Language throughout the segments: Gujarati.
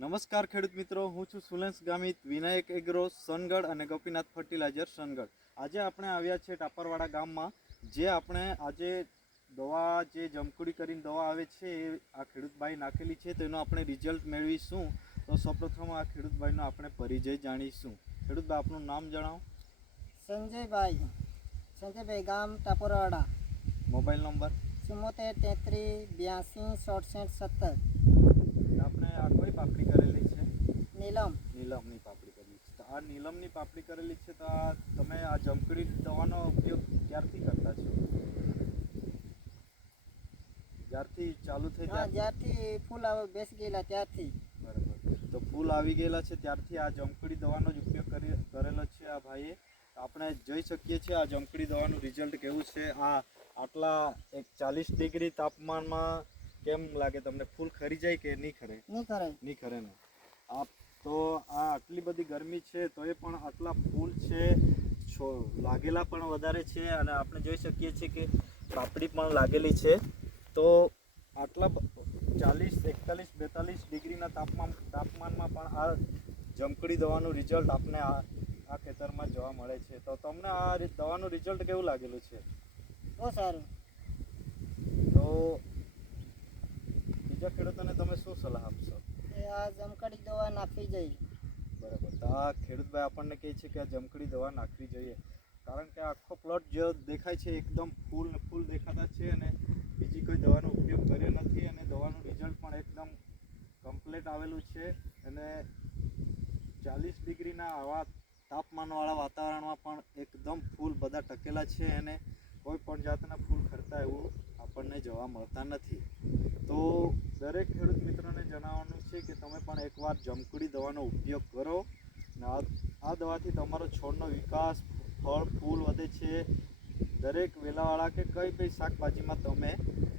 નમસ્કાર ખેડૂત મિત્રો, હું છું સુલેન્સ ગામિત, વિનાયક એગ્રો સોનગઢ અને ગોપીનાથ ફર્ટિલાઇઝર સોનગઢ. આજે આપણે આવ્યા છે ટાપરવાડા ગામમાં. જે આપણે આજે દવા જે જમકુડી કરીને દવા આવે છે એ આ ખેડૂતભાઈ નાખેલી છે, તેનો આપણે રિઝલ્ટ મેળવીશું. તો સૌપ્રથમ આ ખેડૂતભાઈનો આપણે પરિચય જાણીશું. ખેડૂતભાઈ, આપનું નામ જણાવો. સંજયભાઈ, ગામ ટાપરવાડા. Mobile number 74 33 82 67 17. આપણે આ કોઈ પાપડી કરેલી છે? નીલમની પાપડી કરેલી છે. તો આ નીલમની પાપડી કરેલી છે, તો આ તમે આ જમકડી દવાનો ઉપયોગ ક્યારથી કરતા છો? જ્યારથી ચાલુ થઈ જ્યારથી ફૂલ બેસી ગયેલા ત્યારથી. બરાબર. તો ફૂલ આવી ગયેલા છે ત્યારથી આ જમકડી દવાનો જ ઉપયોગ કરેલો છે આ ભાઈએ. આપણે જોઈ શકીએ છીએ આ જમકડી દવાનું રિઝલ્ટ કેવું છે. આટલા 40 ડિગ્રી તાપમાનમાં કેમ લાગે તમને? ફૂલ ખરી જાય કે નહીં ખરે? નહીં ખરે ને. તો આ આટલી બધી ગરમી છે તો એ પણ આટલા ફૂલ છે, લાગેલા પણ વધારે છે, અને આપણે જોઈ શકીએ છીએ કે પાપડી પણ લાગેલી છે. તો આટલા 40 41 42 ડિગ્રીના તાપમાનમાં પણ આ જમકડી દવાનું રિઝલ્ટ આપણે આ ખેતરમાં જોવા મળે છે. તો તમને આ દવાનું રિઝલ્ટ કેવું લાગેલું છે? બહુ સારું. તો બીજા ખેડૂતોને તમે શું સલાહ આપશો? આ જમકડી દવા નાખવી જોઈએ. બરાબર. તો આ ખેડૂતભાઈ આપણને કહે છે કે આ જમકડી દવા નાખવી જોઈએ, કારણ કે આખો પ્લોટ જે દેખાય છે એકદમ ફૂલ ને ફૂલ દેખાતા છે, અને બીજી કોઈ દવાનો ઉપયોગ કર્યો નથી, અને દવાનું રિઝલ્ટ પણ એકદમ કમ્પ્લીટ આવેલું છે. અને 40 ડિગ્રીના આવા તાપમાનવાળા વાતાવરણમાં પણ એકદમ ફૂલ બધા ટકેલા છે, અને કોઈ પણ જાતના ફૂલ ખરતા એવું આપણને જોવા મળતા નથી. તો દરેક ખેડૂત મિત્રોને જણાવવાનું છે કે તમે પણ એકવાર જમકડી દવાનો ઉપયોગ કરો. આ દવાથી તમારો છોડનો વિકાસ, ફળ ફૂલ વધે છે. દરેક વેલાવાળા કે કંઈ બી શાકભાજીમાં તમે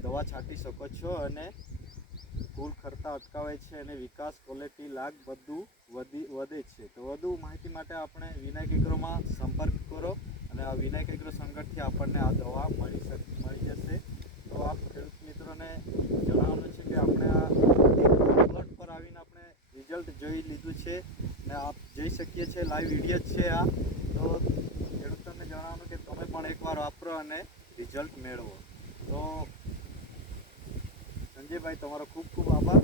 દવા છાંટી શકો છો, અને ફૂલ ખરતા અટકાવે છે, અને વિકાસ, ક્વોલિટી, લાગ બધું વધે છે. તો વધુ માહિતી માટે આપણે વિનાયક એગ્રોમાં સંપર્ક કરો, અને આ વિનાયક એગ્રો સંગઠનથી આપણને આ દવા મળી જશે. તો આપ ખેડૂત મિત્રોને જણાવવાનું છે કે આપણે આ પ્લોટ પર આવીને આપણે રિઝલ્ટ જોઈ લીધું છે, ને આપ જોઈ શકીએ છીએ લાઈવ વિડીયો છે આ. તો ખેડૂતોને જણાવવાનું કે તમે પણ એકવાર વાપરો અને રિઝલ્ટ મેળવો. તો સંજયભાઈ, તમારો ખૂબ ખૂબ આભાર.